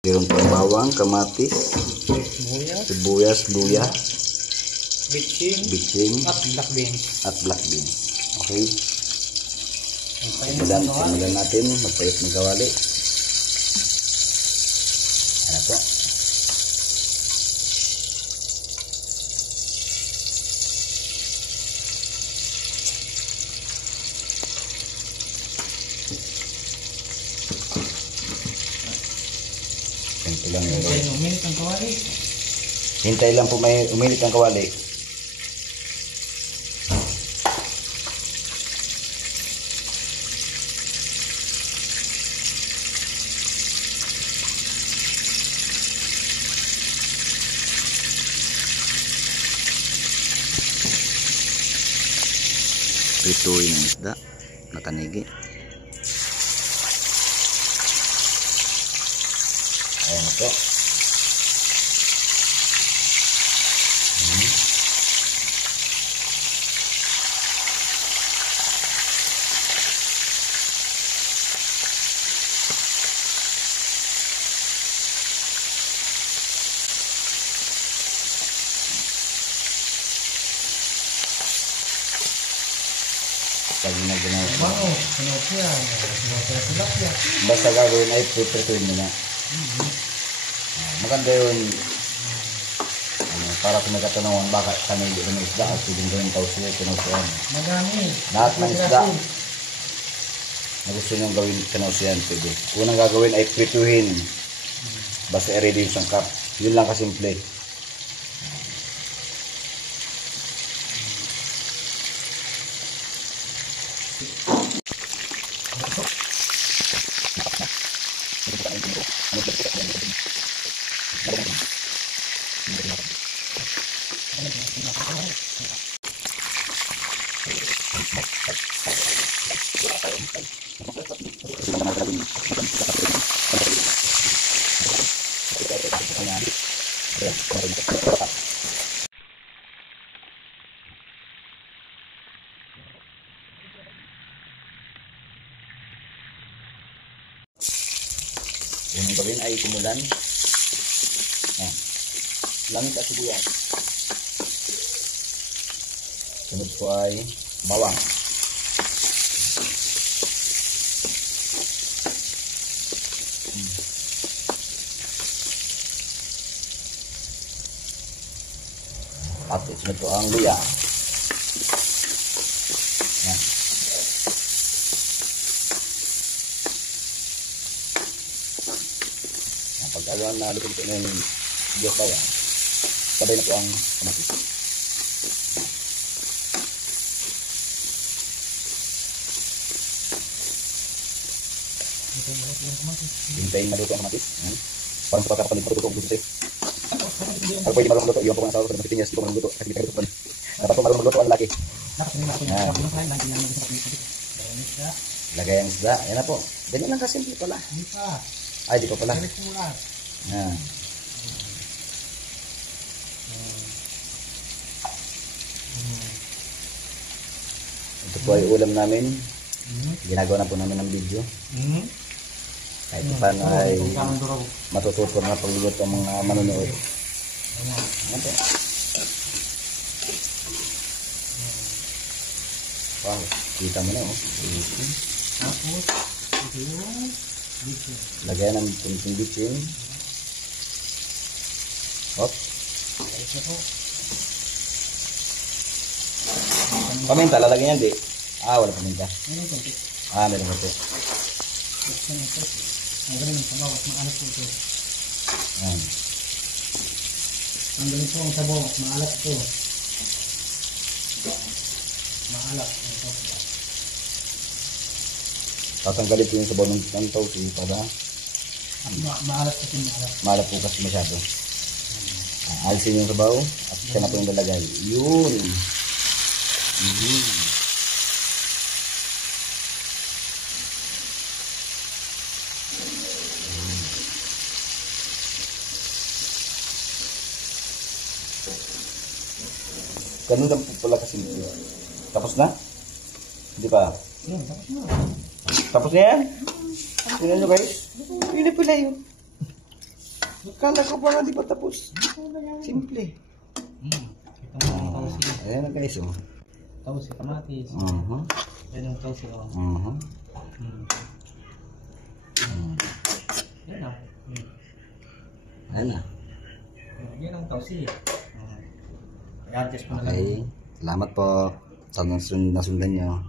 Meron pang bawang, kamatis, sibuyas, luya, bitching, at black beans. Okay. Simulan natin magpayos ng kawali. Ayan po. Hintay lang po may uminit ang kawali. Prituin ang isda na tanigi. Ayan po. Pag naginawa basta gagawin ay prituin mo na. Maganda yun. Para kung nagkatanungan baka kami hindi ng isda at pwedeng gawin tausiya, kinausiyan. Lahat ng isda na gusto nyo gawin kinausiyan pwede. Unang gagawin ay prituhin. Basta i-ready yung sangkap. Yun lang kasimple. Yung gawin ay kumulan. Langit at sibuyas. Sunod po ay bawang. At sunod po ang luya. Pagkagawa na luto na yung Diyos pa yan, sabay na po ang kamatis. Hintayin maluto ang kamatis. Parang sa pagkakapalit matututo ang luto sa'yo. Pag pwede marunong luto, iwan po nga sa ako sa Pilipinas, hindi ko marunong luto kasi hindi ka luto pa. Dapat po marunong luto ang lalaki. Lagay ang isda. Yan na po. Ganyan lang kasimple pala. Ay, di ko pala. Yan. Ito po ay ulam namin. Ginagawa na po namin ng video. Kahit paano ay matututo na pagluluto ang mga manonood. Ayan po. Wow, kita mo na oh. Lagyan ng kunting bitching. Hop. Paminta, lalagyan yan di? Wala paminta. Meron po. Tanggalin po ang sabaw, maalat ito. Maalat. Tatanggalin po yung sabaw ng tausi para maalat kasi maalat. Maalat po kasi masyado. Alisin yung sabaw at siya na po yung lalagay. Yun. Ganun lang po pala kasi. Tapos na? Hindi pa? Tapos na. Tapos na yan? Tingnan nyo guys. Pili pala yun. Kala ko pa nga di pa tapos. Simple. Ito mo ang tausi. Ayan na guys, oh. Tausi, kamatis. Yan ang tausi, oh. Yan na. Ayan na. Yan ang tausi. I-adjust mo na lang. Okay. Salamat po sa nasundan nyo.